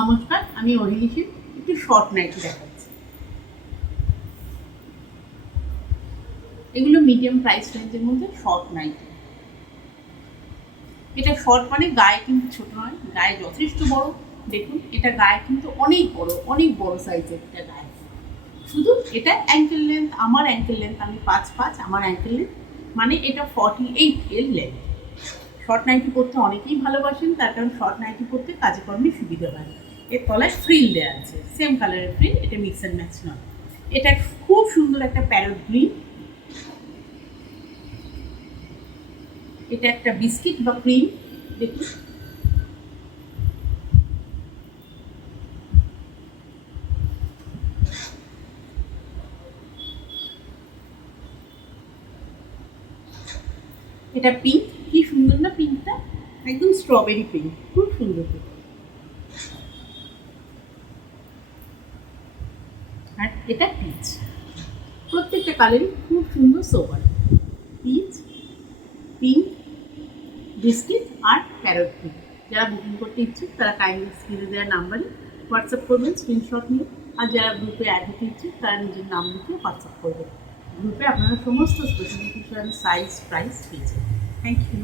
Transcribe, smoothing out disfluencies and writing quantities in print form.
নমস্কার, আমি অরিলিশি। একটু শর্ট নাইটি দেখাচ্ছি। এগুলো মিডিয়াম প্রাইস রেঞ্জের মধ্যে শর্ট নাইটি। এটা শর্ট মানে গায়ে কিন্তু ছোট নয়, গায়ে যথেষ্ট বড়। দেখুন, এটা গায়ে কিন্তু অনেক বড় সাইজের এটা গায়ে। শুধু এটা অ্যাঙ্কেল লেন্থ, আমার অ্যাঙ্কেল লেন্থ, আমি 5'5", আমার অ্যাঙ্কেল লেন্থ, মানে এটা 48 এর লেন্থ। শর্ট নাইটি পরতে অনেকেই ভালোবাসেন, তার কারণ শর্ট নাইটি পরতে কাজে কর্মে সুবিধা হয়। এর তলায় ফ্রিল দেওয়া আছে, সেম কালারের ফ্রিল, এটা মিক্স অ্যান্ড ম্যাচ নয়। এটা খুব সুন্দর একটা প্যারট গ্রিন, এটা একটা বিস্কিট বা ক্রিম। দেখুন, এটা পিঙ্ক, কি সুন্দর না পিঙ্কটা, একদম স্ট্রবেরি পিঙ্ক, খুব সুন্দর। আর এটা পিচ, প্রত্যেকটা কালারই খুব সুন্দর সোবার। পিচ, পিঙ্ক, বিস্কিট আর প্যারট গ্রিন। যারা বুকিং করতে ইচ্ছুক তারা কাইন্ডলি স্ক্রিনে দেওয়া নাম্বারে হোয়াটসঅ্যাপ করবেন স্ক্রিনশট নিয়ে। আর যারা গ্রুপে অ্যাড হতে ইচ্ছুক তারা নিজের নাম লিখে হোয়াটসঅ্যাপ করবেন। গ্রুপে আপনারা সমস্ত স্পেসিফিকেশন, সাইজ, প্রাইস পেয়েছেন। Thank you.